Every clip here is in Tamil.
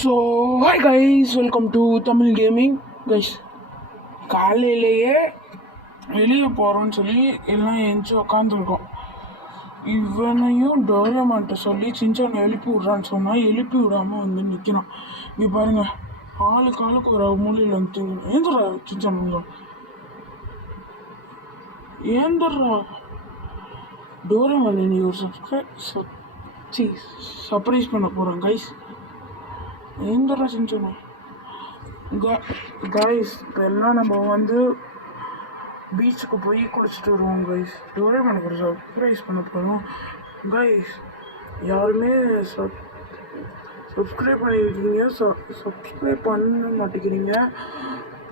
So hi guys, welcome to Tamil gaming. Guys, காலையிலேயே வெளியே போகிறோன்னு சொல்லி எல்லாம் எழுந்துச்சி உக்காந்துருக்கோம். இவனையும் டோரமான்ட்ட சொல்லி சின்சானை எழுப்பி விட்றான்னு சொன்னால் எழுப்பி விடாமல் வந்து நிற்கிறான். இங்கே பாருங்கள், ஆளுக்கு ஒரு மூலையில் வந்து ஏந்துடுறா சின்சான், ஏந்துடுறா டோரமான். நீ ஒரு சர்ப்ரைஸ் பண்ண போகிறேன் கைஸ். ஏந்துடுறா சின்சான். கைஸ், இப்போ எல்லாம் நம்ம வந்து பீச்சுக்கு போய் குளிச்சுட்டு வருவோம் கைஸ். டோரேமானுக்கு ஒரு சர்ப்ரைஸ் பண்ண போகிறோம் கைஸ். யாருமே சப்ஸ்கிரைப் பண்ணியிருக்கீங்க, சப்ஸ்கிரைப் பண்ண மாட்டேங்கிறீங்க.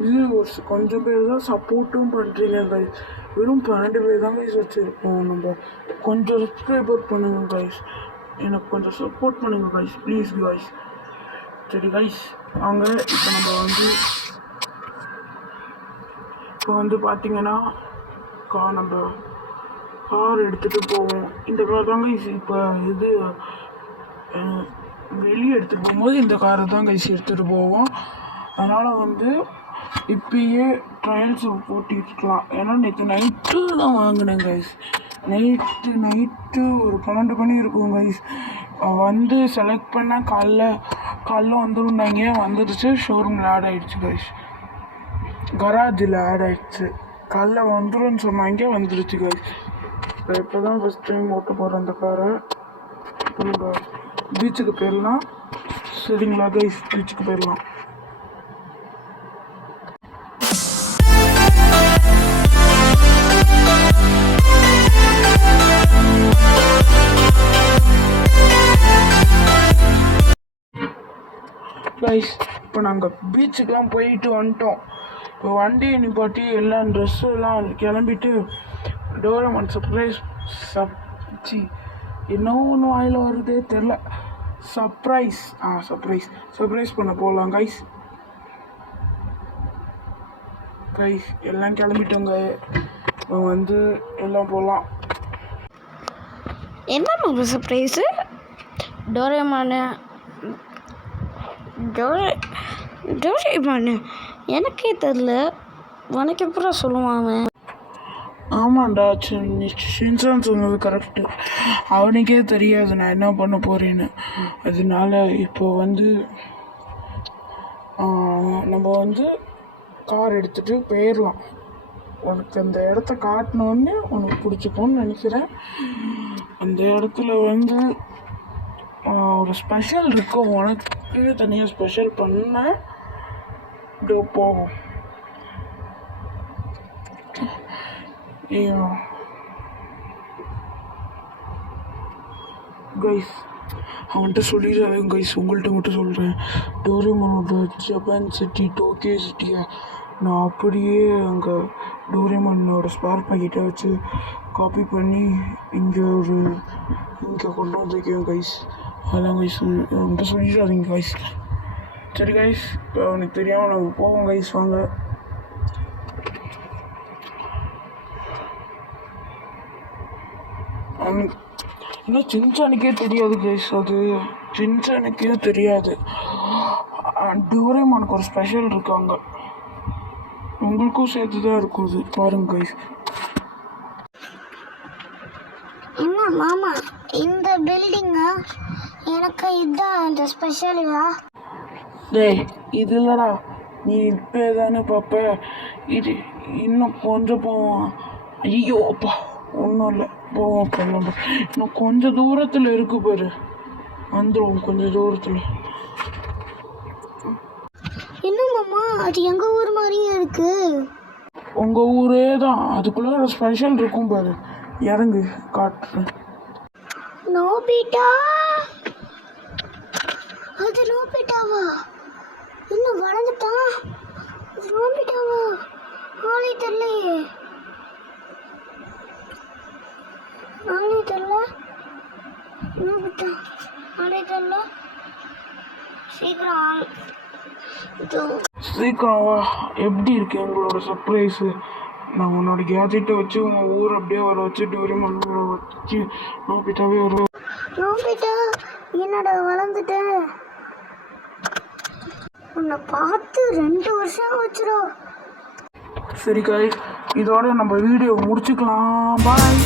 இது ஒரு கொஞ்சம் பேர் தான் சப்போர்ட்டும் பண்ணுறீங்க கைஸ். வெறும் 12 பேர் தான் கைஸ் வச்சுருக்கோம். நம்ம கொஞ்சம் சப்ஸ்கிரைபர் பண்ணுங்க கைஸ், எனக்கு கொஞ்சம் சப்போர்ட் பண்ணுங்கள் கைஸ், ப்ளீஸ் கைஸ். சரி கைஸ், வாங்க இப்போ வந்து பார்த்தீங்கன்னா நம்ம கார் எடுத்துகிட்டு போவோம். இந்த கார் தாங்க இப்போ இது வெளியே எடுத்துகிட்டு போகும்போது இந்த காரை தான் கைஸ் எடுத்துகிட்டு போவோம். அதனால் வந்து இப்பயே ட்ரையல்ஸ் போட்டிருக்கலாம். ஏன்னா நேற்று நைட்டு தான் வாங்கினேன் கைஸ். நைட்டு ஒரு 12 மணி இருக்கும் கைஸ். வந்து செலக்ட் பண்ண காலைல வந்துருந்தாங்க, வந்துடுச்சு. ஷோரூமில் ஆட் ஆகிடுச்சு கைஸ், கராஜில் ஆட் ஆகிடுச்சு. காலைல வந்துடும் சொன்னாங்க, வந்துடுச்சு கைஸ். இப்போ தான் ஃபஸ்ட் டைம் ஓட்ட போகிறேன் அந்த காரை. நம்ம பீச்சுக்கு போயிடலாம். சரிங்களா கைஸ், பீச்சுக்கு போயிடலாம். கைஸ், இப்போ நாங்கள் பீச்சுக்கெலாம் போயிட்டு வந்துட்டோம். இப்போ வண்டியை நிப்பாட்டி எல்லாம் ட்ரெஸ்ஸெல்லாம் கிளம்பிட்டு டோரமான் சர்ப்ரைஸ் என்ன ஒன்று வாயில் வருதே தெரில. சர்ப்ரைஸ் பண்ண போகலாம் கைஸ். எல்லாம் கிளம்பிட்டோங்க. இப்போ வந்து எல்லாம் போகலாம். என்ன சர்ப்ரைஸு? டோரேமானு எனக்கே தெரில, உனக்கு எப்படா சொல்லுவாங்க? ஆமாண்டா, ஷின்சான் சொன்னது கரெக்டு. அவனுக்கே தெரியாது நான் என்ன பண்ண போகிறேன்னு. அதனால இப்போ வந்து நம்ம வந்து கார் எடுத்துகிட்டு போயிடலாம். உனக்கு அந்த இடத்த காட்டினோன்னு உனக்கு பிடிச்சிக்கும்னு நினைக்கிறேன். அந்த இடத்துல வந்து ஒரு ஸ்பெஷல் இருக்கும், உனக்கு தனியாக ஸ்பெஷல் பண்ண போகும். கைஸ், அவன்கிட்ட சொல்லிடுறாங்க கைஸ், உங்கள்கிட்ட மட்டும் சொல்கிறேன். டோரேமானோட ஜப்பான் சிட்டி, டோக்கியோ சிட்டியை நான் அப்படியே அங்கே டோரேமானோட ஸ்பேர் பாக்கெட்டை வச்சு காப்பி பண்ணி இங்கே கொண்டு வந்திருக்கேன் கைஸ். அதெல்லாம் கைஸ் அவன்கிட்ட சொல்லிடாதீங்க கைஸ். சரி கைஸ், இப்போ அவனுக்கு தெரியாமல் நம்ம போவோம் கைஸ். வாங்க. இன்னும் சின்சானுக்கே தெரியாது கைஸ், அது சின்சானுக்கே தெரியாது. டோரேமானுக்கு ஒரு ஸ்பெஷல் இருக்காங்க, உங்களுக்கும் சேர்த்து தான் இருக்குது. பாருங்க கைஸ். என்ன மாமா, இந்த பில்டிங்கா? எனக்கு இதுதான் இந்த ஸ்பெஷலியா? டேய், இது இல்லைடா, நீ இப்போ தானே பார்ப்ப. இது இன்னும் கொஞ்சம் போவோம். ஐயோ அப்பா, ஒன்றும் இல்லை, போவோம் போகலாம். இன்னும் கொஞ்சம் தூரத்தில் இருக்கு பாரு, வந்துடுவோம் கொஞ்சம் தூரத்தில். இன்னும் மாமா, அது எங்கள் ஊர் மாதிரியே இருக்கு. உங்கள் ஊரே தான், அதுக்குள்ளே ஒரு ஸ்பெஷல் இருக்கும் பாரு. இறங்கு, காட்டுறேன். நோபிட்டா, அது நோபிட்டாவா? இன்னும் வளர்ந்துட்டான். அது நோபிட்டாவா? ஆளே தெரியலையே, நோபிட்டா ஆளே தெரியல. சீக்கிரம் வா. எப்படி இருக்கு எங்களோட சர்ப்ரைஸு? நான் உன்னோட கேஜெட்டை வச்சு உங்கள் ஊர் அப்படியே வர வச்சு டோரேமான் வச்சு நோபிட்டாவே வருவேன். நோபிட்டா என்னடா வளர்ந்துட்டேன். உன்னை பார்த்து 2 வருஷம் ஆச்சுடா. சரி கைஸ், இதோட நம்ம வீடியோ முடிச்சுக்கலாம். பாய்.